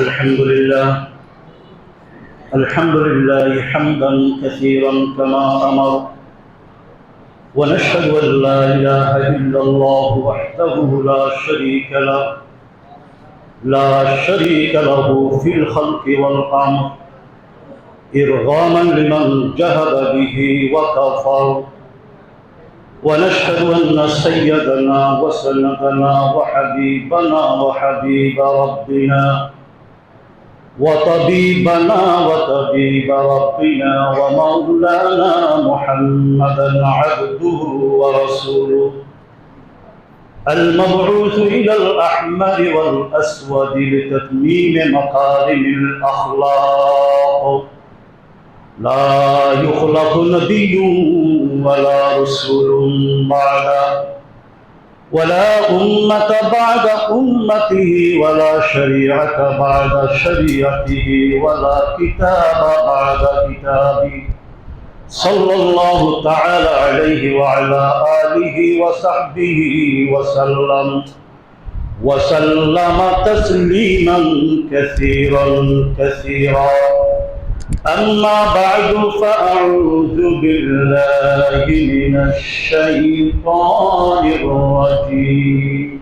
الحمد لله. الحمد لله حمدا كثيرا كما أمر، ونشهد أن لا إله إلا الله وحده لا شريك له في الخلق والأمر، إرغاما لمن جهد به وكفر. ونشهد أن سيدنا وسندنا وحبيبنا وحبيب ربنا وطبيب ربنا ومولانا محمدا عبده ورسوله، المبعوث إلى الأحمر والأسود لتتميم مكارم الأخلاق. لا يخلق نبي ولا رسول بعده، ولا أمة بعد أمته، ولا شريعة بعد شريعته، ولا كتاب بعد كتابه، صلى الله تعالى عليه وعلى آله وصحبه وسلم تسليما كثيرا كثيرا. أما بعد، فأعوذ بالله من الشيطان الرجيم.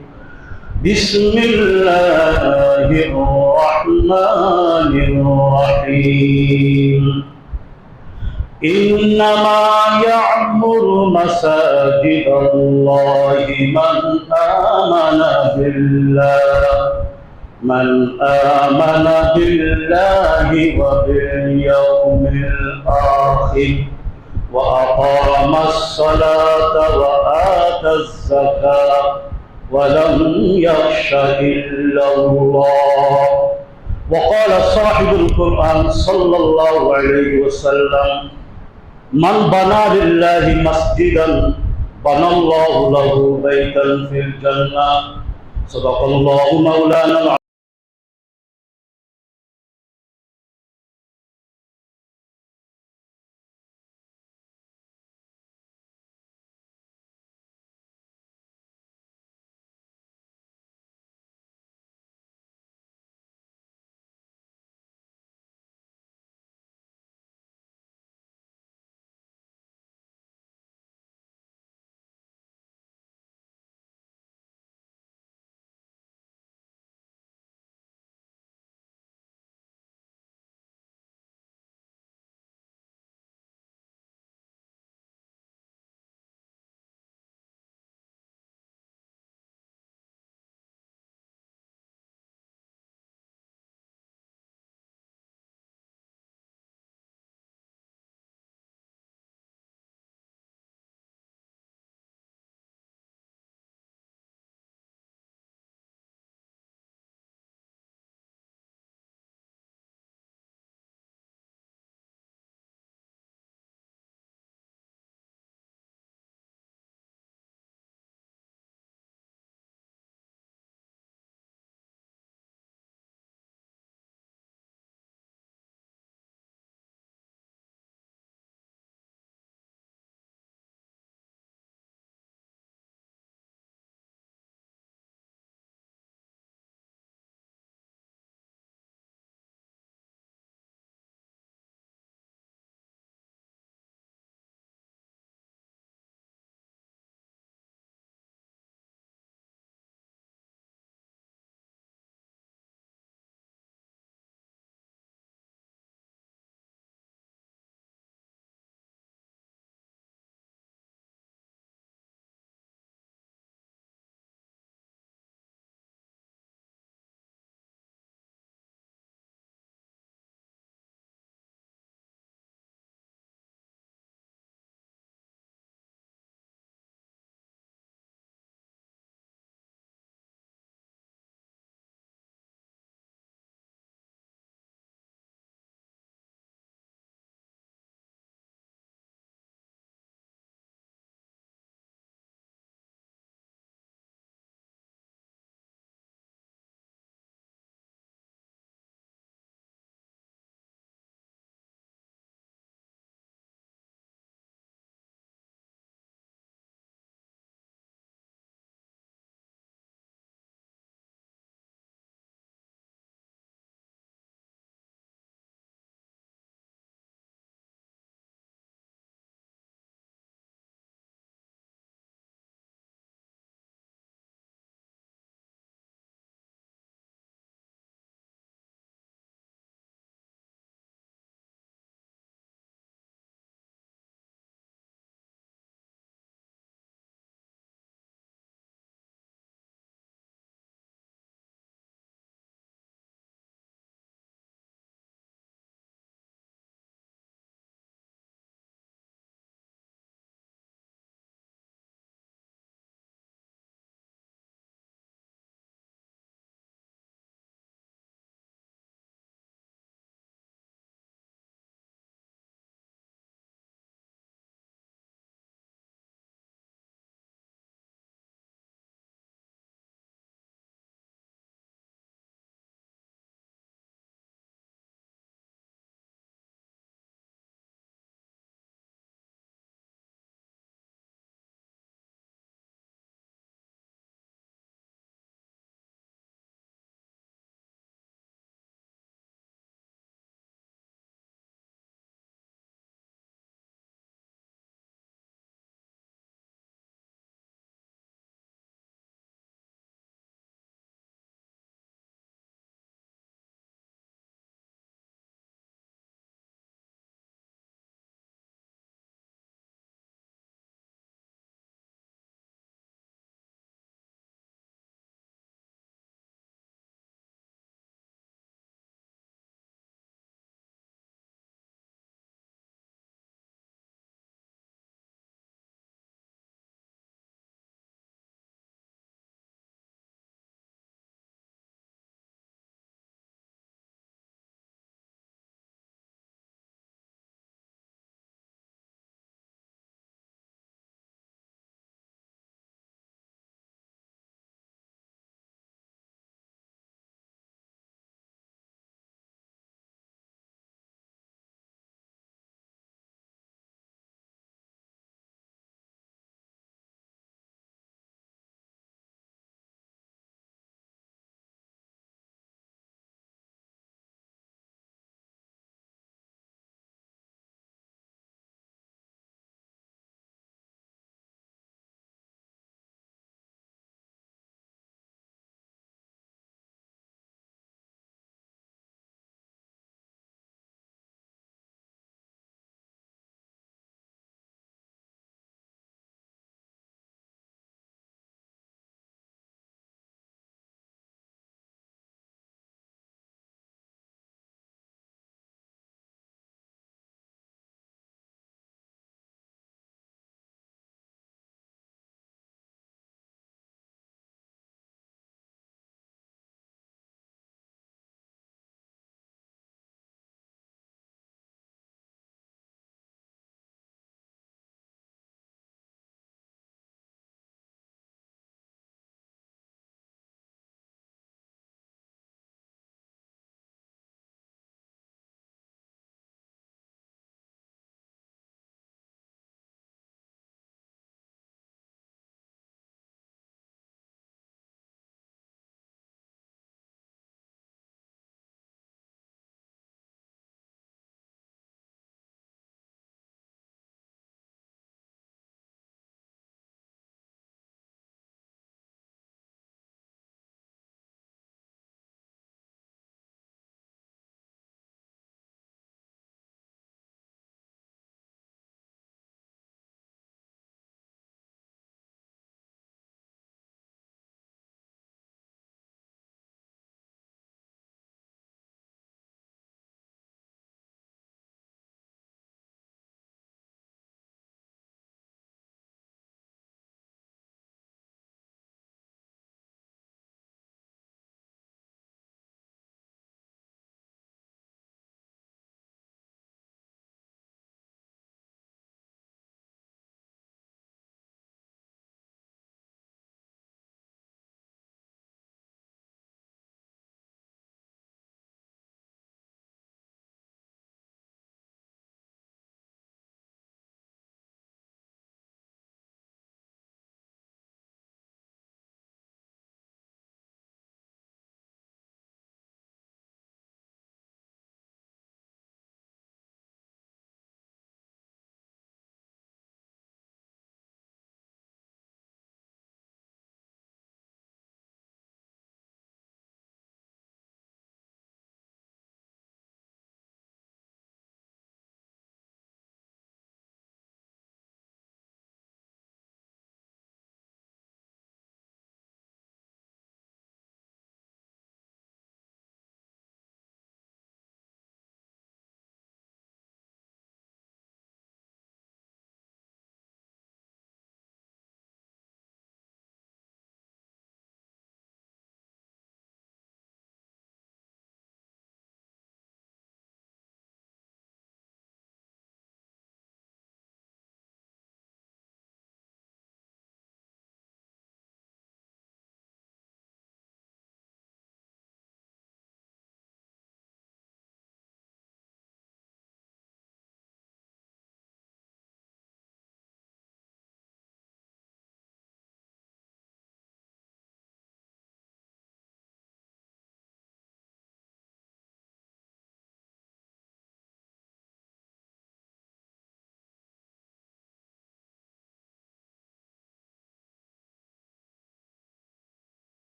بسم الله الرحمن الرحيم. إنما يعمر مساجد الله من آمن بالله وباليوم الآخر، وأقام الصلاة وآتى الزكاة، ولم يخش إلا الله. وقال صاحب القرآن صلى الله عليه وسلم: من بنى لله مسجدا بنى الله له بيتا في الجنة. صدق الله مولانا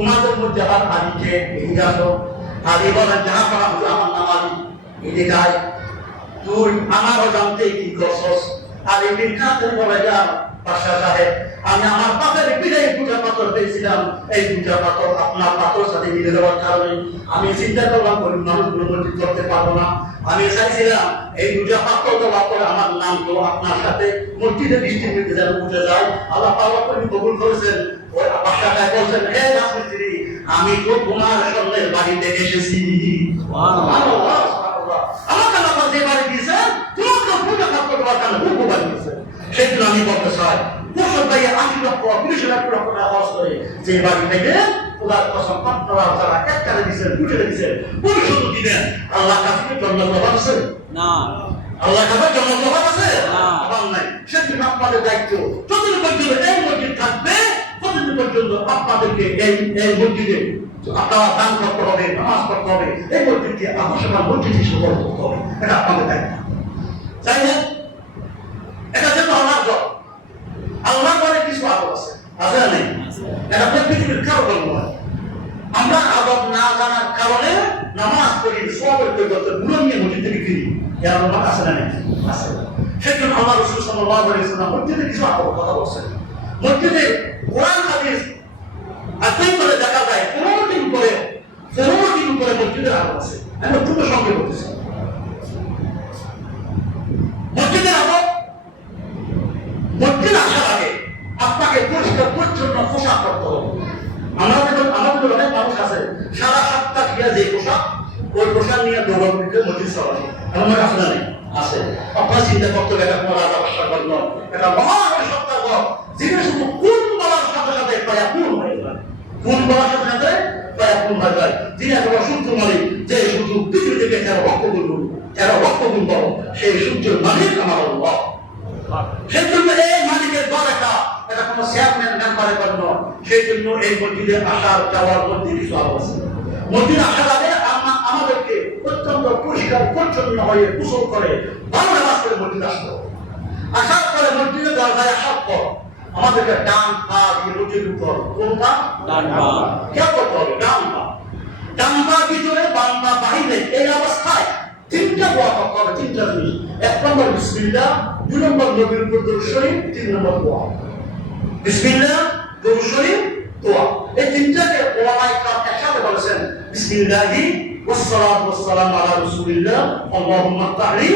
তোমাদের মধ্যে আবার আলীকে এদিকে আসো। আলী বলেন যাহা করা হুজুর আমার নাম আলী, এদিকে আয়, তুই আমার অজান্তে কি করছস? আলী বিন খাতের বলে যা বাদশাহ সাহেব, আমি আমার পাপের পিঠে দুটা পাথর পেয়েছিলাম, এই দুটা পাথর আপনার পাথর সাথে মিলে যাওয়ার কারণে আমি চিন্তা করলাম গরিব মানুষগুলো মসজিদ করতে পারবো না। আমি চাইছিলাম এই দুটা পাথর দেওয়ার পরে আমার নাম তো আপনার সাথে মসজিদে দৃষ্টিতে যেন উঠে যায়। আল্লাহ তাআলা কবুল কবুল করেছেন। ওই বাদশাহ সাহেব বলছেন, হে রাজমিস্ত্রি, আমি তো তোমার সামনের বাড়িতে এসেছি। সুবহানাল্লাহ, সুবহানাল্লাহ। আমাকে আল্লাহ যে বাড়ি দিয়েছেন, তোমাকে পূজা করতে দেওয়ার জন্য খুব বাড়ি দিয়েছেন। সেই জন্য আমি বলতে চাই, দর্শক ভাই ৮০ লক্ষ ৩০ লক্ষ টাকা খরচ করে যে বাড়ি থেকে খোদার কসম আপনারা যারা এক কাজে দিচ্ছেন, দুটো দিচ্ছেন, পরিশোধ দিবেন, আল্লাহ কাছে জন্ম প্রভাব আছে না? আল্লাহ কাছে জন্ম প্রভাব আছে না? প্রভাব নাই। সেদিন আপনাদের দায়িত্ব যতদিন পর্যন্ত এই মসজিদ থাকবে ততদিন পর্যন্ত আপনাদেরকে এই মসজিদে আপনারা দান করতে হবে, নামাজ পড়তে হবে, এই মসজিদকে আপনার মসজিদ হিসেবে করতে হবে। এটা আপনাদের দায়িত্ব। তাই না? এটা যেন আল্লাহর জব। আল্লাহর ঘরে কিছু আদব আছে, আছে না নেই? এটা পৃথিবীর কারো জন্য নয়। আমরা আদব না জানার কারণে নামাজ পড়ি, সওয়াবের পরিবর্তে গুলো নিয়ে মসজিদ থেকে ফিরি। এর অন্য আছে না নেই? আছে। সেজন্য আল্লাহ রাসূল সাল্লাল্লাহু আলাইহি ওয়াসাল্লাম মসজিদে কিছু আদব কথা বলছেন। মসজিদে কোরআন হাদিস আদায় করে দেখা যায় 15 দিন করে মসজিদের আদব আছে। আমি অত্যন্ত সঙ্গে বলতেছি। মসজিদের আদব, মসজিদ আসার আগে আপনাকে পরিষ্কার পরিচ্ছন্ন পোশাক করতে হবে। আমাদের অনেক মানুষ আছে সারা সপ্তাহ দিয়ে যে পোশাক, ওই পোশাক নিয়ে দৌড়াদৌড়িতে মসজিদ চলে। এমন আছে না নেই? আছে। আপনার চিন্তা করতে হবে, এটা কোনো রাজা বাদশার ঘর নয়, এটা মহান সত্তার ঘর, যেখানে শুধু কোন বলার সাথে সাথে পায়াপুন হয়ে যায়, কোন বলার সাথে সাথে পায়াপুন হয়ে যায়। যিনি একেবারে সূর্য মালিক, যে শুধু পৃথিবী থেকে যারা রক্তগুণ বড়, সেই সূর্যের মালিক আমার আল্লাহ। সেই জন্য এই মালিকের ঘর এটা কোনো চেয়ারম্যান মেম্বারের ঘর নয়। সেই জন্য এই মসজিদে আসার যাওয়ার মধ্যে কিছু আলো আছে। মসজিদে আসার আগে আমাদেরকে অত্যন্ত পরিষ্কার পরিচ্ছন্ন হয়ে গোসল করে ভালো নামাজ করে মসজিদে আসতে হবে। আসার পরে মসজিদে দরজায় আসার পর আমাদেরকে ডান পা দিয়ে মসজিদ ঢুকতে হবে। কোন পা? ডান পা। খেয়াল করতে হবে, ডান পা। ডান পা ভিতরে, বাম পা বাহিরে। এই অবস্থায় তিনটা দোয়া করতে হবে, তিনটা জিনিস। ১ নম্বর বিসমিল্লাহ, ২ নম্বর নবীর উপর দরুদ শরীফ, ৩ নম্বর দোয়া। বিসমিল্লাহ, দরুদ শরীফ, দোয়া। এই তিনটাকে ওলামায়ে কেরাম একসাথে বলেছেন, বিসমিল্লাহি ওয়াসসালাতু ওয়াসসালামু আলা রাসূলিল্লাহ, আল্লাহুম্মা তাহরি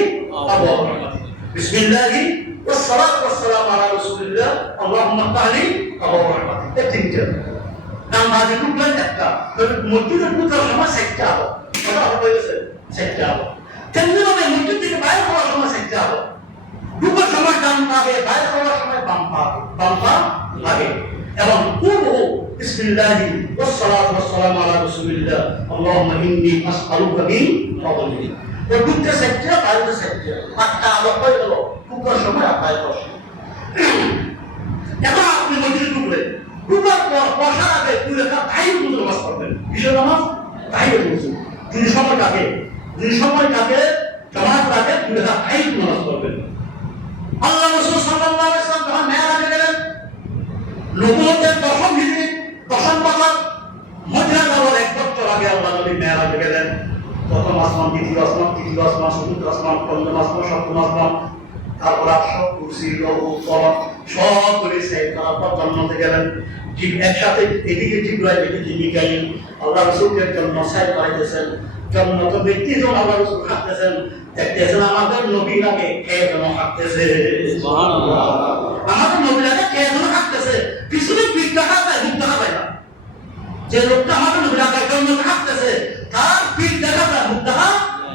আবওয়াব রাহমাতিক। বিসমিল্লাহি ওয়াসসালাতু ওয়াসসালামু আলা রাসূলিল্লাহ, আল্লাহুম্মা তাহরি আবওয়াব রাহমাতিক। এই তিনটা নাম বাজে টুকলেন একটা। তবে মসজিদে ঢোকার সময় সেটা হবে, কথা হয়েছে সেটা হবে। তেমনিভাবে মসজিদ থেকে বাইরে হওয়ার সময় সেটা হবে। ঢোকার সময় ডান পাবে, বাইরে হওয়ার সময় বাম পা লাগে। এবং পূর্ব বিসমিল্লাহি ওয়াসসালাতু ওয়াসসালামু আলা রাসূলিল্লাহ, আল্লাহুম্মা ইন্নী আসআলুকা মিন ফাদলিক। ওই ঢুকতে সেটা, বাইরে সেটা, একটা আলোক হয়ে গেল। ঢোকার সময় আপনার বসে। এখন আপনি মসজিদে ঢুকলেন, ঢুকার পর বসার আগে 2 রাকাত তাহিয়াতুল মুসলিম নামাজ পড়বেন। কিসের নামাজ? তাহিয়াতুল মুসলিম। যদি সময় থাকে জামাত রাখে 2 রাকাত তাহিয়াতুল নামাজ পড়বেন। আল্লাহ রাসূল সাল্লাল্লাহু আলাইহি ওয়াসাল্লাম যখন মেরাজে গেলেন, নবুয়তের 10ম হিজরি 10ম বছর, মদিনা যাওয়ার 1 বছর আগে আল্লাহ নবী মেরাজে গেলেন। প্রথম আসমান, দ্বিতীয় আসমান, তৃতীয় আসমান, চতুর্থ আসমান, পঞ্চম আসমান, সপ্তম আসমান, তারপর সব কুরসি, লৌহ, কলম সব করেছে। তারপর জান্নাতে গেলেন। ঠিক একসাথে এদিকে জিবরাইল, এদিকে মিকাইল আল্লাহ রাসূলের জন্য সাইড করাইতেছেন। জান্নাতে ব্যক্তি যখন আল্লাহ রাসূল হাঁটতেছেন, দেখতেছেন আমাদের নবী আগে কে যেন হাঁটতেছে। সুবহানাল্লাহ। আমাদের নবী আগে কে যেন হাঁটতেছে। পিছনে পিঠ দেখা যায়, মুখ দেখা যায় না। যে লোকটা আমাদের নবী আগে জান্নাতে হাঁটতেছে, তার পিঠ দেখা যায়, মুখ দেখা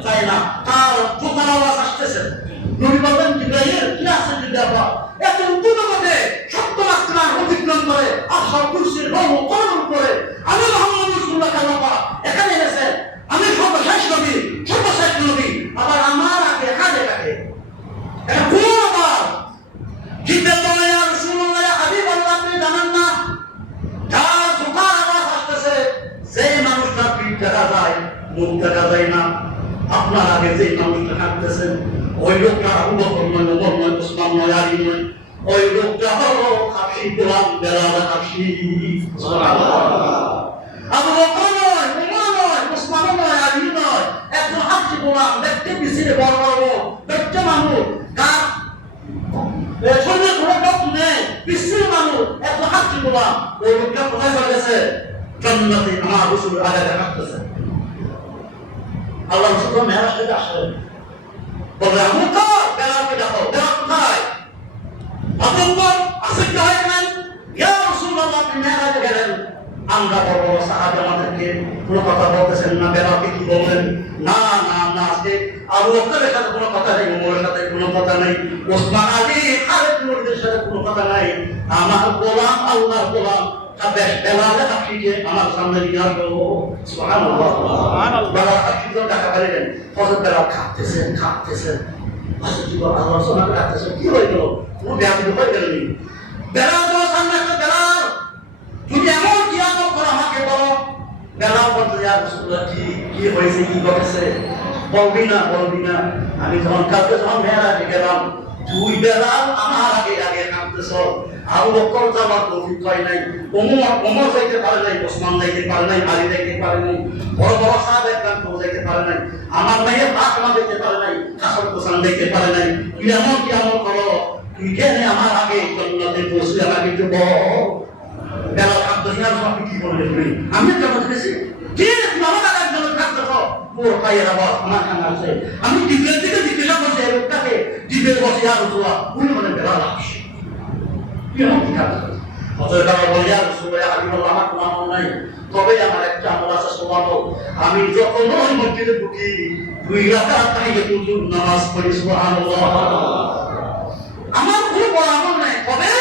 যায় না। তার জোতার আওয়াজ আসতেছে। নবী বলেন, জিবরাইল কি আছে জিব্রাইল? এত উন্নতভাবে 70 আসমান অতিক্রম করে আরশ, কুরসি, লৌহ, কলম করে আমি মুহাম্মদ রাসূলুল্লাহ সাল্লাল্লাহু এখানে এসেছেন। আমি সর্বশেষ নবী, আবার আমার আগে কাজে কাজে এটা কোন আবার? জিবরাইল বলে, ইয়া রাসূলুল্লাহ, ইয়া হাবিবাল্লাহ, আপনি জানেন না যার জোতার আওয়াজ আসতেছে, সেই মানুষটার পিঠ দেখা যায়, মুখ দেখা যায় না। আপনার আগে যে মানুষটা হাঁটতেছেন, ওই লোকটা আবু বকর নয়, ওমর নয়, ওসমান নয়, আলী নয়। ওই লোকটা হলো হাবশী গোলাম বেলাল হাবশী। সুবহানাল্লাহ। আবু বকর নয়, ওমর নয়, ওসমান নয়, আলী নয়, একজন হাফসি গোলাম, দেখতে পিছিয়ে বড় বড় দেখতে মানুষ, কার শরীরে কোনো রক্ত নেই, পিছিয়ে মানুষ, একজন হাফসি গোলাম, ওই লোকটা কোথায় চলে গেছে? জান্নাতে আমার রাসূল আগে দেখাচ্ছে। আল্লাহ রাসূল মেরাজ থেকে আসলেন, বলে আমি তো বেলালকে দেখো, বেলাল কোথায়? আবু বকর আসিফ হয় নাই, ইয়া রাসূলুল্লাহ আপনি মেরাজে গেলেন, আমরা বড় বড় সাহাবী আমাদেরকে কোনো কথা বলতেছেন না, বেলালকে কি বলবেন? না না না, আজকে আবু বকরের সাথে কোনো কথা নেই, ওমরের সাথে কোনো কথা নেই, ওসমান আলী খালিদ মুরিদের সাথে কোনো কথা নাই, আমার গোলাম আল্লাহর গোলাম বেলালে হাফিজে আমার সামনে নিয়ে আসবো। সুবহানাল্লাহ, বেলাল হাফিজ দেখা পেলেন, হযরত বেলাল খাচ্ছেন আল্লাহ সুবহানাহু খাচ্ছেন, কি হয়ে গেল? কোনো ব্যাধি হয়ে গেল নি? বেলাল তো সামনে একটা বেলাল, তুমি এমন কি আমল করো আমাকে বলো। বেলাল বলতে, ইয়া রাসূলুল্লাহ কি হয়েছে, কি ঘটেছে? বলবি না আমি কালকে যখন মেরাজে গেলাম, তুই বেলাল আমার আগে কাঁদতেছ, আবু বকর যাওয়ার তৌফিক হয় নাই, ওমর যাইতে পারে নাই, ওসমান যাইতে পারে নাই, আলী যাইতে পারে নাই, বড় বড় সাহাবা একরাম যাইতে পারে নাই, আমার মেয়ে ফাতেমা যাইতে পারে নাই, হাসান হোসেন যাইতে পারে নাই, তুই এমন কি আমল করো, তুই কেন আমার আগে জান্নাতে পৌঁছলে আমাকে একটু বল। বেলাল কাঁদতেছে, আপনি কি বললেন? আমি জান্নাতে গেছি, কি তুমি আমার আগে জান্নাতে কাঁদতেছ? ওর পায়ের আবার আমার কান আছে, আমি দিকের দিকে জিজ্ঞাসা করছি এই লোকটাকে, দিকে বসে আর রসুল্লাহ উনি মানে বেলাল আসে, কি এমন কি কাজ? অতএব বেলাল বলে, ইয়া রাসূলুল্লাহ হাবিবাল্লাহ আমার কোনো আমল নাই, তবে আমার একটা আমল আছে, শোনাবো। আমি যখন ওই মসজিদে ঢুকি 2 রাকাত তাহিয়াতুল নামাজ পড়ি, সুবহানাল্লাহ। আমার কোনো বড় আমল নাই, তবে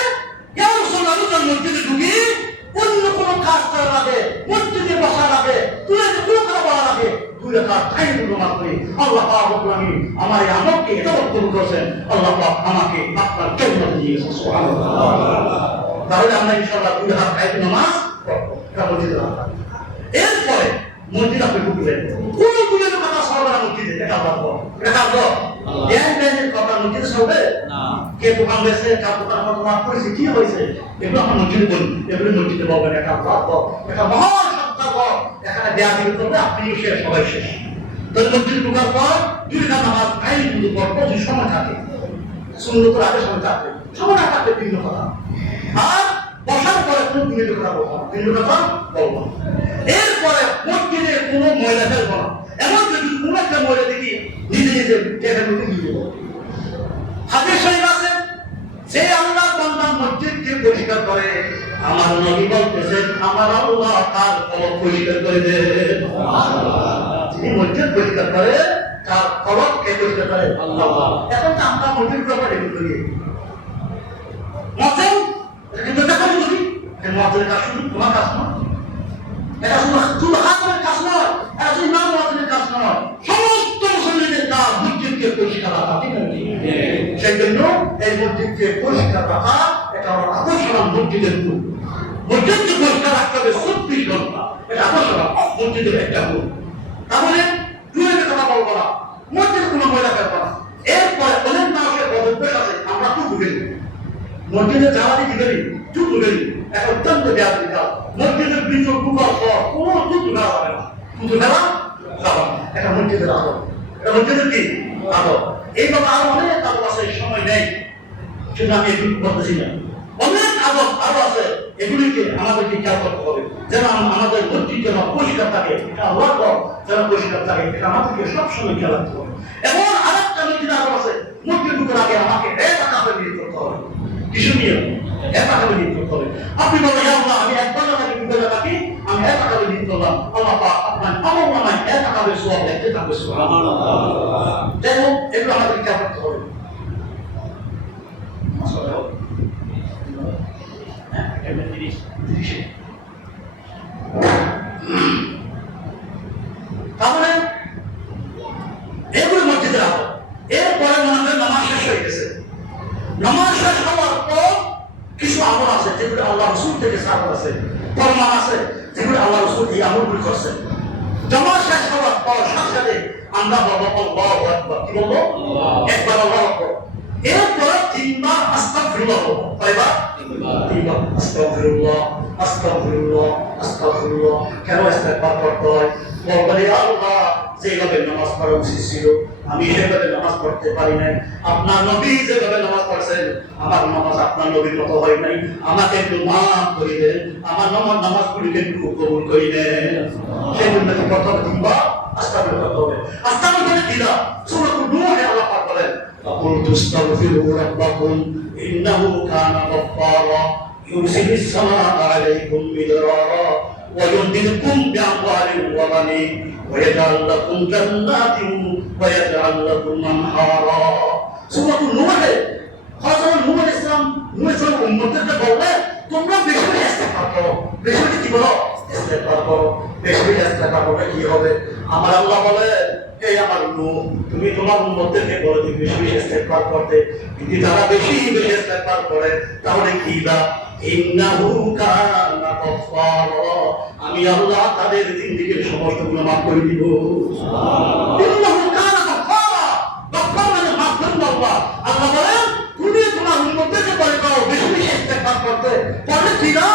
ইয়া রাসূলুল্লাহ যখন মসজিদে ঢুকি অন্য কোনো কাজ করা লাগে, মসজিদে বসা লাগে, তুলে কোনো কথা বলা লাগে, 2 রাকাত তাহিয়াতুল নামাজ পড়ি। আল্লাহ পাক রব্বুল আলামিন আমার এই আমলকে ইজাবত কবুল করেছেন, আল্লাহ পাক আমাকে আপনার জান্নাতে নিয়ে গেছেন, সুবহানাল্লাহ। তাহলে আমরা ইনশাআল্লাহ 2 রাকাত তাহিয়াতুল নামাজ পড়ব, এটা মসজিদে রাখা। এরপরে মসজিদে আপনি ঢুকবেন, কোনো দুলের কথা সরবে না মসজিদে, এটা বলবো, এটা বলবো এর কথা মসজিদে সরবে না। কে দোকান বেছে, কার দোকান মাফ করেছে, কি হয়েছে, এগুলো আমরা মসজিদে বলি, এগুলো মসজিদে বলবেন, এটা বলবো, এটা মহান সত্য, এখানে দেয়া দিতে করবে, আপনি শেষ, সবাই শেষ। তাহলে মসজিদে ঢোকার পর 2 রাকাত নামাজ আইন কিন্তু পড়বো, যে সময় থাকে, সুন্নতের আগে সময় থাকবে, সময় না থাকবে ভিন্ন কথা। আর বসার পরে কোনো ভিন্ন কথা বলবো, ভিন্ন কথা বলবো। এরপরে মসজিদে কোনো ময়লা ফেলবো না, এমন যদি কোনো একটা ময়লা দেখি নিজে টেনে ঢুকে দিয়ে দেবো। হাদিস শরীফ আছে, যে আল্লাহর বান্দা মসজিদকে পরিষ্কার করে, আমার নবী বলতেছেন আমার আল্লাহ তার কলব পরিষ্কার করে দেন, সুবহানাল্লাহ। যিনি মসজিদ পরিষ্কার করে তার কলবকে পরিষ্কার করে আল্লাহ। এখন তো আমরা মসজিদ ব্যাপারে একটু করি, মসজিদ কিন্তু দেখো যদি মসজিদের কাজ শুধু তোমার কাজ নয়, এটা শুধু হাতের কাজ নয়, এটা শুধু ইমাম মুয়াজ্জিনের কাজ নয়, সমস্ত মুসলিমদের কাজ মসজিদকে পরিষ্কার রাখা, ঠিক না? সেই জন্য এই মসজিদকে পরিষ্কার রাখা এটা আমার আদর্শবান মসজিদের গুণ। মসজিদকে পরিষ্কার রাখতে হবে 24 ঘন্টা, এটা আদর্শবান মসজিদের একটা গুণ। তাহলে দূরের কথা বলবো না, মসজিদে কোনো ময়লা ফেলবো না। এরপরে অনেক মানুষের অভ্যাস আছে, আমরা টুকু ফেলি, মসজিদে যাওয়াতে কি করি, টুকু ফেলি, একটা অত্যন্ত ব্যাধি কাজ। মসজিদের ভিতর ঢুকার পর কোনো টুকু ফেলা হবে না, টুকু ফেলা যাবে না, এটা মসজিদের আদব, এটা মসজিদের কি আদব। এইভাবে আরো অনেক আদব আছে, সময় নেই সেটা আমি একটু বলতেছি না, অনেক আদব আরো আছে, এগুলিকে আমাদেরকে খেয়াল করতে হবে যেন আমাদের মসজিদ যেন পরিষ্কার থাকে, এটা আল্লাহর ঘর যেন পরিষ্কার থাকে, এটা আমাদেরকে সবসময় খেয়াল রাখতে হবে। এবং আরেকটা মসজিদ আদব আছে, মসজিদ ঢুকার আগে আমাকে টাকা নিয়ে করতে হবে, কিছু নিয়ে টাকা নিয়ে করতে হবে। আপনি বলেন আল্লাহ আমি একবার টাকা ঢুকে থাকি, আমি টাকা নিয়ে করলাম, আল্লাহ পাক আপনার আমল নামায় টাকা সওয়াব লিখতে থাকবে, সুবহানাল্লাহ। যাই হোক, এগুলো আমাদেরকে খেয়াল রাখতে হবে। তাহলে এগুলো মসজিদে রাখো। এরপরে মনে হয় নামাজ শেষ হয়ে গেছে, নামাজ শেষ হওয়ার পর কিছু আমল আছে যেগুলো আল্লাহ রাসূল থেকে সাহাবা আছে, ফরমান আছে যেগুলো আল্লাহ রাসূল এই আমলগুলো করছেন। নামাজ শেষ হওয়ার পর সাথে আমরা বলবো আল্লাহু আকবার, কি বলবো? একবার আল্লাহু আকবার, এরপর 3 বার আস্তাগফিরুল্লাহ বলবো, কয়বার? আস্তাগফিরুল্লাহ আস্তাগফিরুল্লাহ আস্তাগফিরুল্লাহ। কেন ইস্তেগফার করতে হয়? বলবেন আল্লাহ যেভাবে নামাজ পড়া উচিত ছিল আমি সেভাবে নামাজ পড়তে পারি নাই। আপনার নবী যেভাবে নামাজ পড়ছেন আমার নামাজ আপনার নবীর মতো হয় নাই। আমাকে একটু মাফ করিলেন, আমার নামাজগুলিকে একটু কবুল করিলেন। সেই জন্য প্রথমে তিনবার আস্তাগফিরুল্লাহ করতে হবে। আস্তাগফিরুল্লাহ কিনা সূরাতুন নূহে আল্লাহ পাক বলেন ফাকুলতু আস্তাগফিরু রাব্বাকুম ইন্নাহু কানা গাফফারা ইউরসিলিস সামাআ আলাইকুম মিদরারা ويمددكم بأموال وبنين ويجعل لكم جنات ويجعل لكم أنهارا سورة النوح হযরত নূহ আলাইহিস সালাম উম্মতকে বললেন তোমরা বেশি বেশি ইস্তেগফার করো, বেশি বেশি কি বলো ইস্তেগফার করো। বেশি বেশি ইস্তেগফার করলে কি হবে? আমার আল্লাহ বলে এই আমার নূহ তুমি তোমার উম্মতকে বলো যে বেশি বেশি ইস্তেগফার করতে। যদি তারা বেশি বেশি ইস্তেগফার করে তাহলে কি বা ইন্নাহু কানা গাফফারা আমি আল্লাহ তাদের জিন্দেগীর সমস্ত গুনাহ মাফ করে দিব। সুবহানাল্লাহ। ইন্নাহু কানা গাফফারা, গাফফার মানে মাফ করেন আল্লাহ। আল্লাহ বলেন তুমি তোমার উম্মতকে বলে দাও বেশি বেশি ইস্তেগফার করতে। তাহলে কি না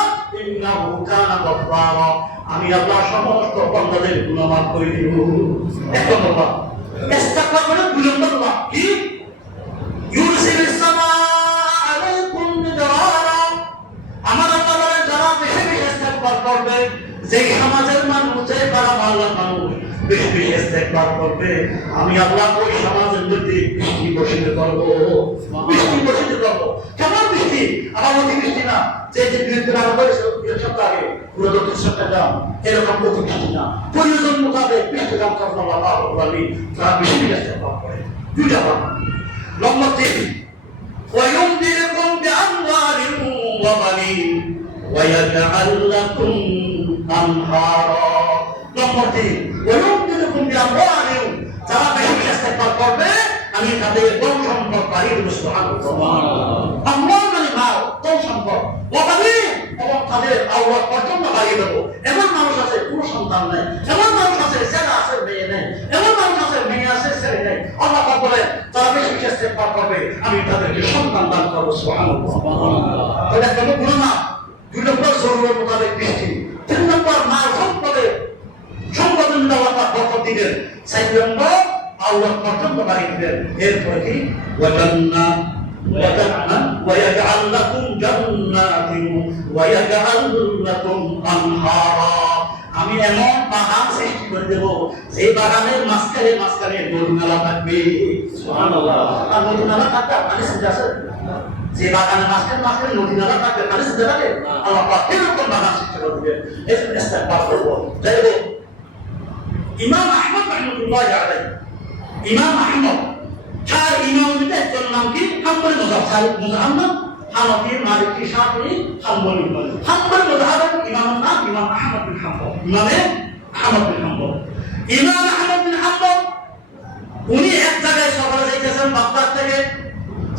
ইন্নাহু কানা গাফফারা আমি আল্লাহ সমস্ত বান্দাদের গুনাহ মাফ করে দিব। এক নম্বর ইস্তেগফার মানে দুই নম্বর কি ইউরসিলিস সামাআ আলাইকুম মিদরারা আমার আল্লাহ বলেন যারা বেশি বেশি ইস্তেগফার করবে, যেই সমাজের মানুষ যে তারা আল্লাহর মানুষ বেশি বেশি ইস্তেগফার করবে আমি আল্লাহ ওই সমাজের মধ্যে বৃষ্টি বর্ষিত করব। বৃষ্টি বর্ষিত করব কেমন বৃষ্টি? আমার অতি বৃষ্টি না যে যে বিদ্যুৎ আগে সপ্তাহ আগে পুরো 30 টাকা এরকম অতি বৃষ্টি না। প্রয়োজন মোতাবেক বৃষ্টি দাম করবো আল্লাহ বলি তারা বেশি বেশি ইস্তেগফার করে। দুইটা কথা। নম্বর 3 ويمددكم بأموال وبنين ويجعل لكم أنهارا নম্বর 3 ويمددكم بأموال যারা বেশি বেশি ইস্তেগফার করবে আমি তাদের ধন সম্পদ বাড়িয়ে দেব। সুবহানাল্লাহ। আমওয়াল মানে মাল, ধন সম্পদ। ওয়াবানিন এবং তাদের আওলাদ পর্যন্ত বাড়িয়ে দেব। এমন মানুষ আছে কোনো সন্তান নাই, এমন মানুষ আছে ছেলে আছে মেয়ে নেই, এমন মানুষ আছে মেয়ে আছে ছেলে নেই। আল্লাহ পাক বলেন যারা বেশি বেশি ইস্তেগফার করবে আমি তাদেরকে সন্তান দান করব। সুবহানাল্লাহ। তাহলে কেন গুনাহ না? দুই নম্বর জরুরত মোতাবেক বৃষ্টি, 3 নম্বর মাল সম্পদের আল্লাহ পাক বরকত দিবেন, 4 নম্বর আওলাদ পর্যন্ত বাড়িয়ে দিবেন। এরপরে কি ويجعل لكم جنات ويجعل لكم أنهارا আমি এমন বাগান সৃষ্টি করে দেব সেই বাগানের মাঝখানে মাঝখানে নদীনালা থাকবে। সুবহানাল্লাহ। আর নদীনালা থাকবে পানি সিদ্ধ আছে যে বাগানের মাঝখানে মাঝখানে নদীনালা থাকবে পানি সিদ্ধ থাকে আল্লাহ পাক এরকম বাগান সৃষ্টি করে দিবেন। এই জন্য ইস্তেগফার করব। যাই হোক ইমাম আহমদ রাহমাতুল্লাহি আলাইহি ইমাম আহমদ চার ইমামের একজন নাম কি হাম্বলি মাযহাব। চার মুহাম্মদ হানাফি মালিকি শাফিঈ হাম্বলি। হাম্বলি মাযহাবের ইমামের নাম ইমাম আহমদ বিন হাম্বল। ইমাম আহমদ বিন হাম্বল উনি এক জায়গায় সফরে যাইতেছেন বাগদাদ থেকে।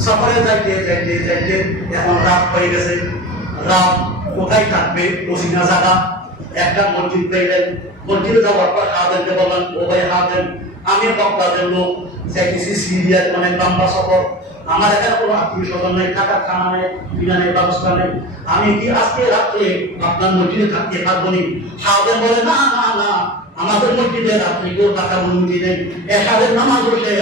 সফরে যাইতে এখন রাত হয়ে গেছে। রাত কোথায় থাকবে ওসিনা জায়গা একটা মসজিদ পেলেন। মসজিদে যাওয়ার পর হাদেনকে বললেন ও ভাই হাদেন আমি বাগদাদের লোক যাইতেছি সিরিয়ার অনেক লম্বা সফর, আমার এখানে কোনো আত্মীয় স্বজন নেই, থাকার খানা নেই, বিনানের ব্যবস্থা নেই, আমি কি আজকে রাত্রে আপনার মসজিদে থাকতে পারবো নি? হাদেন বলে না না না আমাদের মসজিদে রাত্রি কেউ থাকার অনুমতি নেই, এশারের নামাজ বসে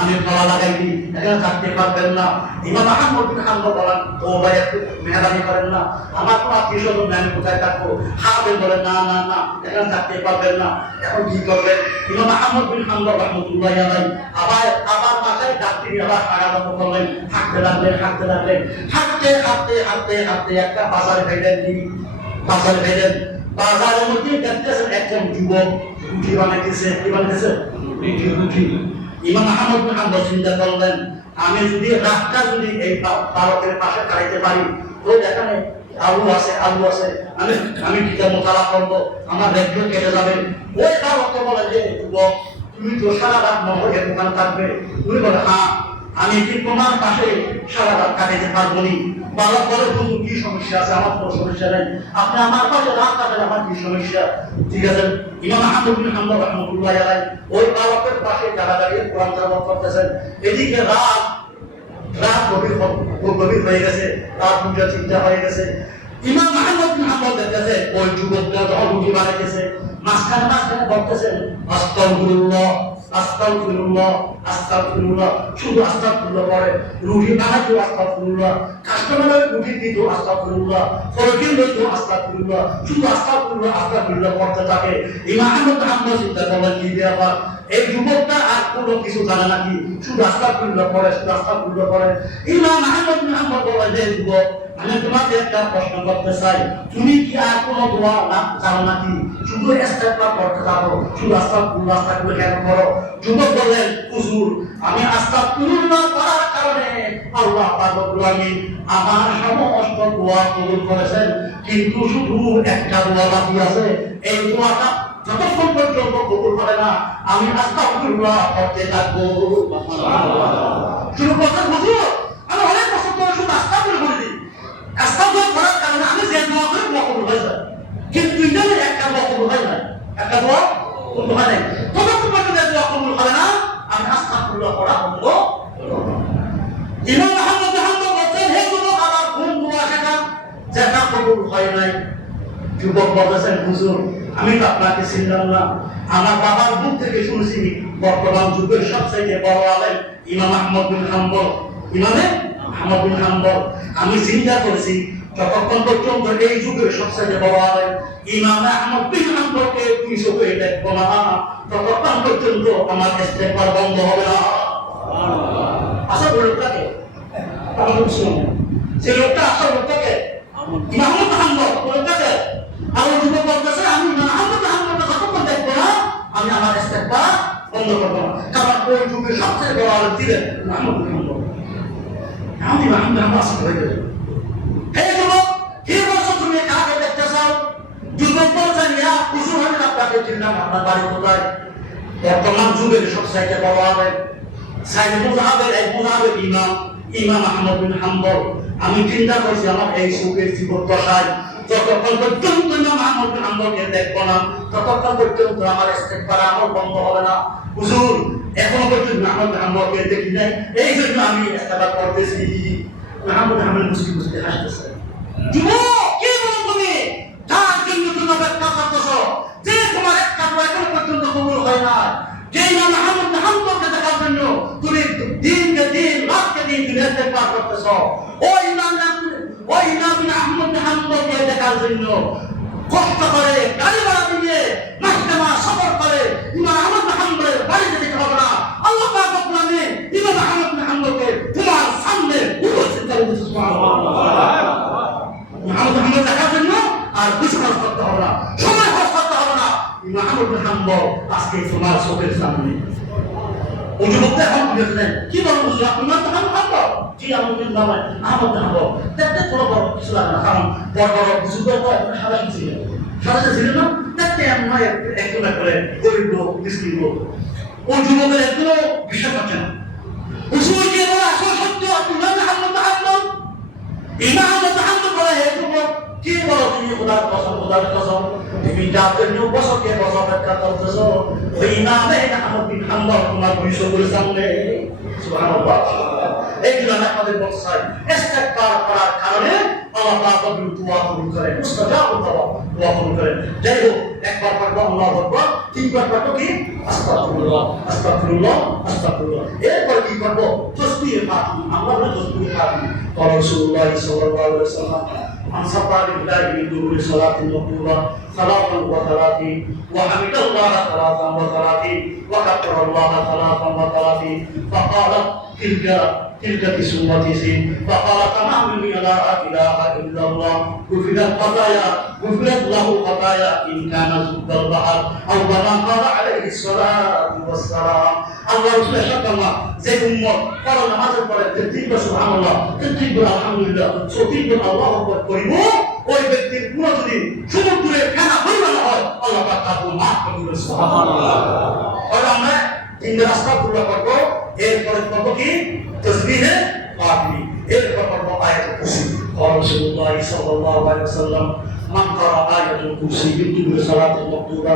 আমি খাওয়া লাগাইনি, এখানে থাকতে পারবেন না। ইমাম আহমদ বিন হাম্বল বলেন ও ভাই একটু মেহরবানি করেন না, আমার কোনো আত্মীয় স্বজন নেই, আমি কোথায় থাকবো? হাদেন বলে না না না এখানে থাকতে পারবেন না। এখন কি করবেন? ইমাম আহমদ বিন হাম্বল রাহমাতুল্লাহি আলাইহি আবার বাসায় ডাক্তারি আবার আরাম করলেন। হাঁটতে লাগলেন হাঁটতে একটা বাজারে ফেলেন। বাজারের মধ্যে দেখতেছেন একজন যুবক রুটি বানাইতেছে। কি বানাইতেছে? রুটি। ইমাম আহমদ বিন হাম্বল চিন্তা করলেন আমি যদি রাতটা যদি এই বালকের পাশে কাটাইতে পারি তো এখানে আলু আছে আমি কিতাব মোতালা করবো, আমার রেডিও কেটে যাবে। ওই বালককে বলে যে যুবক তুমি তো সারা রাত মহরের দোকান থাকবে। উনি বলে হ্যাঁ আমি কি তোমার পাশে সারা রাত কাটাইতে পারবো নি? বালক বলে হুজুর কি সমস্যা আছে? আমার কোনো সমস্যা নেই, আপনি আমার পাশে রাত কাটালে আমার কি সমস্যা? ঠিক আছে। ইমাম আহমদ বিন হাম্বল রাহমাতুল্লাহি আলাইহি ওই বালকের পাশে দাঁড়িয়ে কোরআন তেলাওয়াত করতেছেন। এদিকে রাত রাত গভীর হয়ে গেছে, রাত 2টা-3টা হয়ে গেছে। ইমাম আহমদ বিন হাম্বল দেখতেছে ওই যুবকটা যখন রুটি বানাইতেছে, মাঝখানে বলতেছেন আস্তাগফিরুল্লাহ আস্তাগফিরুল্লাহ আস্তাগফিরুল্লাহ, শুধু আস্তাগফিরুল্লাহ পড়ে। রুটি বানাইতো আস্তাগফিরুল্লাহ, কাস্টমারের রুটি দিত আস্তাগফিরুল্লাহ, ফরকিন দিত আস্তাগফিরুল্লাহ, শুধু আস্তাগফিরুল্লাহ আস্তাগফিরুল্লাহ পড়তে থাকে। ইমাম আহমদ বিন হাম্বল চিন্তা করলেন কি ব্যাপার, এই যুবকটা আর কোনো কিছু জানে নাকি, শুধু আস্তাগফিরুল্লাহ পড়ে, শুধু আস্তাগফিরুল্লাহ পড়ে। ইমাম আহমদ বিন হাম্বল বলেন যে যুবক, আমি তোমাকে একটা প্রশ্ন করতে চাই, তুমি কি আর কোনো দোয়া না জানো নাকি, শুধু ইস্তেগফার করতে পারো, শুধু আস্তাগফিরুল্লাহ আস্তাগফিরুল্লাহ কেন করো? যুবক বললেন, হুজুর আমি আস্তাগফিরুল্লাহ করার কারণে আল্লাহ পাক রব্বুল আলামিন আমার সমস্ত দোয়া কবুল করেছেন, কিন্তু শুধু একটা দোয়া বাকি আছে, এই দোয়াটা যতক্ষণ পর্যন্ত কবুল হবে না আমি আস্তাগফিরুল্লাহ করতে থাকবো। সুবহানাল্লাহ। শুরু করতে হুজুর আমি অনেক বছর ধরে শুধু আস্তাগফিরুল্লাহ বলে দিই, আস্তাগফিরুল্লাহ করার কারণে আমি যে দোয়া করি দোয়া কবুল হয়ে যায়, কিন্তু ইন্টারনে একটা দোয়া কবুল হয় না, একটা দোয়া কবুল হয় না। যতক্ষণ পর্যন্ত দোয়া কবুল হবে না আমি আস্তাগফিরুল্লাহ করা বন্ধ করব। ইমাম আহমদ বিন হাম্বল বলছেন, হে যুবক আমার কোন দোয়া যেটা কবুল হয় নাই? যুবক বলেছেন, হুজুর আমি তো আপনাকে চিনলাম না, আমার বাবার মুখ থেকে শুনছি বর্তমান যুগের সবচেয়ে বড় আলেম ইমাম আহমদ বিন হাম্বল, ইমামে আহমদ বিন হাম্বল। আমি চিন্তা করেছি যতক্ষণ পর্যন্ত এই যুগের সবচেয়ে বড় আলেম ইমাম আহমদ বিন হাম্বলকে দুই চোখে দেখবো না, ততক্ষণ পর্যন্ত আমার ইস্তেগফার বন্ধ হবে না। আসল লোকটাকে সেই লোকটা আসল লোকটাকে ইমাম আহমদ বিন হাম্বল লোকটাকে আমার যুবক বলতেছে, আমি ইমাম আহমদ বিন হাম্বলকে যতক্ষণ দেখবো না আমি আমার ইস্তেগফার বন্ধ করবো না, কারণ ওই যুগের সবচেয়ে বড় আলেম ছিলেন আহমদ বিন হাম্বল। আমি ইমাম আহমদ বিন হাম্বল আসল হয়ে গেল। হে যুবক, কি বলছো তুমি, কাকে দেখতে চাও? যুবক বলছেন, ইয়া হুজুর আমি আপনাকে চিনলাম, আপনার বাড়ি কোথায়? বর্তমান যুগের সবচেয়ে বড় আলেম সাইদ মুজাহিদের এক মুজাহিদ ইমাম আহমদ বিন হাম্বল। আমি চিন্তা করছি আমার এই সুখের জীবদ্দশায় যতক্ষণ পর্যন্ত ইমাম আহমদ বিন হাম্বলকে দেখবো না ততক্ষণ পর্যন্ত আমার ইস্তেগফার আমল বন্ধ হবে না। হুজুর এখনো পর্যন্ত আহমদ বিন হাম্বলকে দেখি নাই, এই জন্য আমি ইস্তেগফার করতেছি। আহমদ বিন হাম্বল মুসকি হাসতেছে। যুবক কি বলো তুমি, যার জন্য তুমি অপেক্ষা করতেছো, যে তোমার একটা দোয়া এখনো পর্যন্ত কবুল হয় না, যে ইমাম আহমদ বিন হাম্বলকে দেখার জন্য তুমি দিনকে দিন রাতকে দিন তুমি ইস্তেগফার করতেছো, ওই ইমাম আহমদ বিন হাম্বলকে দেখার জন্য কষ্ট করে গাড়ি ভাড়া দিয়ে মাহকামা সফর করে ইমাম আহমদ বিন হাম্বলের বাড়িতে যেতে হবে না। আল্লাহ পাক রব্বুল আলামিন ইমাম আহমদ বিন হাম্বলকে তোমার সামনে উপস্থিত করে দিয়েছেন। সুবহানাল্লাহ। আহমদ বিন হাম্বল দেখার জন্য আর কিছু খরচ করতে হবে না, সময় খরচ করতে হবে না। ইমাম আহমদ বিন হাম্বল আজকে তোমার চোখের সামনে। ওই যুবকটা এখন বুঝলেন, কি বলবো হুজুর আপনি ইমাম হাম্বল? জি আমি ইমাম আহমদ বিন হাম্বল। দেখতে ছোট বড় কিছু লাগে না, কারণ বড় বড় বুজুর্গ সাদা ছিলেন, সাদা ছিলেন না, দেখতে এমন একজন করে গরিব লোক মিসকিন লোক। ওই যুবকের একটু বিশ্বাস হচ্ছে না। হুজুর কে বলে আসল সত্য আপনি ইমাম আহমদ বিন হাম্বল? ইমাম আহমদ বিন হাম্বল বলে, হে যুবক কি বলো তুমি, খোদার কসম তুমি যার জন্য বছরকে বছর অপেক্ষা করতেছো ওই ইমাম আহমদ বিন হাম্বল তোমার দুই চোখের সামনে। সুবহানাল্লাহ। এই জন্য আমাদের বলছে ইস্তেগফার করার কারণে আল্লাহ পাক দোয়া কবুল করেন, মুস্তাজাব দোয়া কবুল করেন। যাই হোক, একবার পড়বো আল্লাহু আকবার, তিনবার পড়বো কি আস্তাগফিরুল্লাহ আস্তাগফিরুল্লাহ আস্তাগফিরুল্লাহ। এরপর কি করবো তাসবিহ ফাতিহা, আমরা বলি তাসবিহ ফাতিহা। قال رسول الله صلى الله عليه وسلم من صلى لله من دون صلاة مقبولة صلاة وثلاثين وحمد الله ثلاثا وثلاثين وكبر الله ثلاثا وثلاثين فقال تلك بسنته فقال تمام من لا اله الا الله غفرت له خطايا ان كان زبد البحر او كما قال عليه الصلاه والسلام। আল্লাহ রাসূল সাল্লাল্লাহু যে উম্মত পড়া নামাজের পরে 33 সুবহানাল্লাহ 33 আলহামদুলিল্লাহ 34 আল্লাহু আকবার করিব, ওই ব্যক্তির পুরো যদি সমুদ্রের ফেনা পরিমাণ হয় আল্লাহ পাক তাকে মাফ করে দিবেন। সুবহানাল্লাহ। আর আমরা তিনটা আস্তাগফিরুল্লাহ করব, এরপরে করব কি তাসবিহে ফাতিহা, এরপর করব আয়াতুল কুরসি। قال رسول الله صلى الله عليه وسلم মান ক্বারা আয়াতুল কুরসি বিল সালাতিল মাকতুবা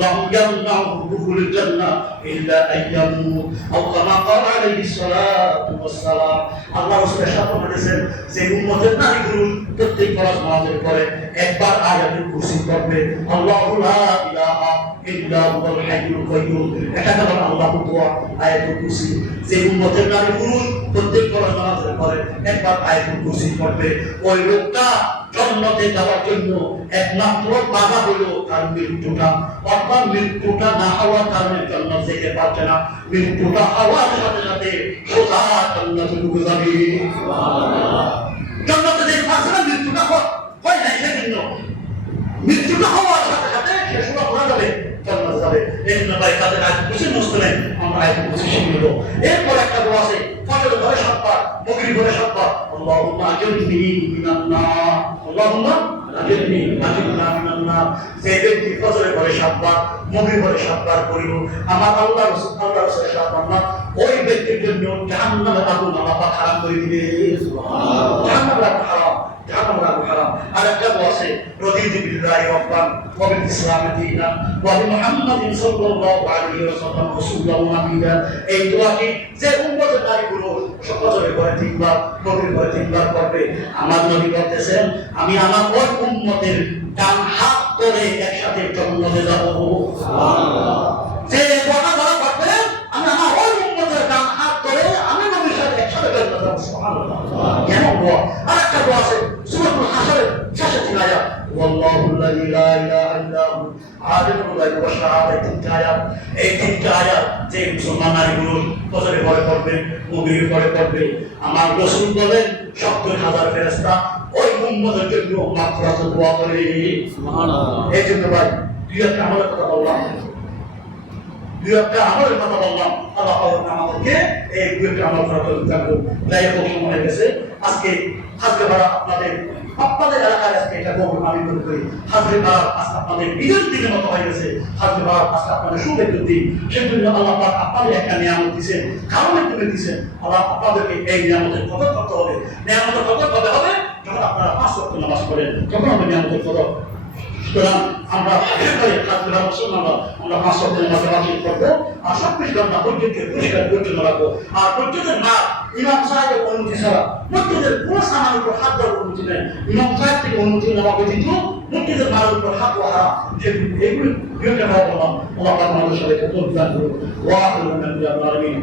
লাম ইয়ামনাহু দুখুলুল জান্নাহ ইল্লা আইয়ামুত আও কামা ক্বালা আলাইহিস সালাতু ওয়াস সালাম। আল্লাহ রাসূলের সাথে বলেছেন যে উম্মতের নারীগুলো প্রত্যেক ফরজ নামাজের পরে একবার আয়াতুল কুরসি পড়বে, আল্লাহু লা ইলাহা ইল্লা হুয়াল হাইয়ুল কাইয়্যুম। এটা হলো আল্লাহর দোয়া আয়াতুল কুরসি। যে উম্মতের নারীগুলো প্রত্যেক ফরজ নামাজের পরে একবার আয়াতুল কুরসি পড়বে, ওই লোকটা জান্নাতে যাওয়ার জন্য একমাত্র বাধা হলো তার মৃত্যুটা। অর্থাৎ মৃত্যুটা না হওয়ার কারণে জান্নাত যেতে পারছে না, মৃত্যুটা হওয়ার সাথে সাথে সোজা জান্নাতে ঢুকে যাবে। জান্নাতে যেতে পারছে না, মৃত্যুটা হয় না, সেজন্য মৃত্যুটা হওয়ার সাথে সাথে সে সোজা ঘোরা যাবে, জান্নাতে যাবে। এই জন্য ভাই তাদের আয়াতুল কুরসি মুসলিম আমরা আয়াতুল কুরসি শিখব। এরপর একটা দোয়া আছে, ফজর পরে 7 বার, মাগরিব পরে 7 বার, আল্লাহুম্মা আজরনি মিনান নার, আল্লাহুম্মা আজরনি মিনান নার। যে ব্যক্তি ফজরে পরে 7 বার, মাগরিব পরে 7 বার করিল, আমার আল্লাহ রাসূলের সাথে ওই ব্যক্তির জন্য জাহান্নামের আগুন আল্লাহ পাক হারাম করে দিবে। সুবহানাল্লাহ। জাহান্নামের আগুন হারাম, জাহান্নামের আগুন হারাম। আর একটা দোয়া আছে, রদিতু বিল্লাহি রাব্বান ওয়া বিল ইসলামি দীনান ওয়া বিমুহাম্মাদিন সাল্লাল্লাহু আলাইহি ওয়াসাল্লাম রাসূলুল্লাহ নাবিয়্যা। এই দোয়াটি যে উম্মতের নারীগুলো ফজরের পরে 3 বার, মাগরিব পরে 3 বার পড়বে, আমার নবী বলতেছেন আমি আমার ওই উম্মতের ডান হাত ধরে একসাথে জান্নাতে যাব। সুবহানাল্লাহ। যে দোয়াটা যারা পড়বে আমি আমার ওই উম্মতের ডান হাত ধরে আমি নবীর সাথে একসাথে জান্নাতে যাব। সুবহানাল্লাহ। কেন দোয়া? আরেকটা দোয়া আছে সূরাতুল হাসরের শেষের 3 আয়াত, ওয়াল্লাহুল্লাযী লা ইলাহা ইল্লা হু আলিমুল গায়বি ওয়াশ শাহাদাতি। 3টা আয়াত, এই 3টা আয়াত যে মুসলমান নারীগুলো ফজরে পরে পড়বে, মাগরিবে পরে পড়বে, আমার রাসূল বলেন ৭০,০০০ ফেরেশতা ওই উম্মতের জন্য মাগফিরাতের দোয়া করে। সুবহানাল্লাহ। এই জন্য ভাই দুই একটা আমলের কথা বললাম, আল্লাহ আমাদেরকে এই দুই একটা আমল করার তৌফিক দান করুন। যাই হোক, সময় গেছে। আজকে ভাড়া আপনাদের এলাকায় আজকে এটা গৌরব আমি মনে করি। হাজরে ভাড়া আজকে আপনাদের ঈদের দিনের মতো হয়ে গেছে। হাজরে ভাড়া আজকে আপনাদের শুভেচ্ছার দিন। সেই জন্য আল্লাহ পাক আপনাদের একটা নিয়ামত দিচ্ছেন, কারণে তুলে দিচ্ছেন। আল্লাহ আপনাদেরকে এই নিয়ামতের কদর করতে হবে। নিয়ামতের কদর কবে হবে? যখন আপনারা 5 ওয়াক্ত নামাজ পড়েন, তখন হবে নিয়ামতের কদর। সুতরাং আমরা আমরা 5 ওয়াক্ত নামাজ পড়বো, আর সবকিছু আমরা মসজিদকে পরিষ্কার পরিচ্ছন্ন রাখবো। আর মসজিদের না ইমাম সাহেবের অনুমতি ছাড়া মসজিদের কোনো সামানের উপর হাত দেওয়ার অনুমতি নেই। ইমাম সাহেব থেকে অনুমতি নেওয়া ব্যতীত মসজিদের মালের উপর হাত দেওয়া হারাম। এগুলি বিরুদ্ধে বললাম। আল্লাহ আমাদের সবাইকে তৌফিক দান করুন। ওয়া আখিরু দাওয়ানা আলমিন।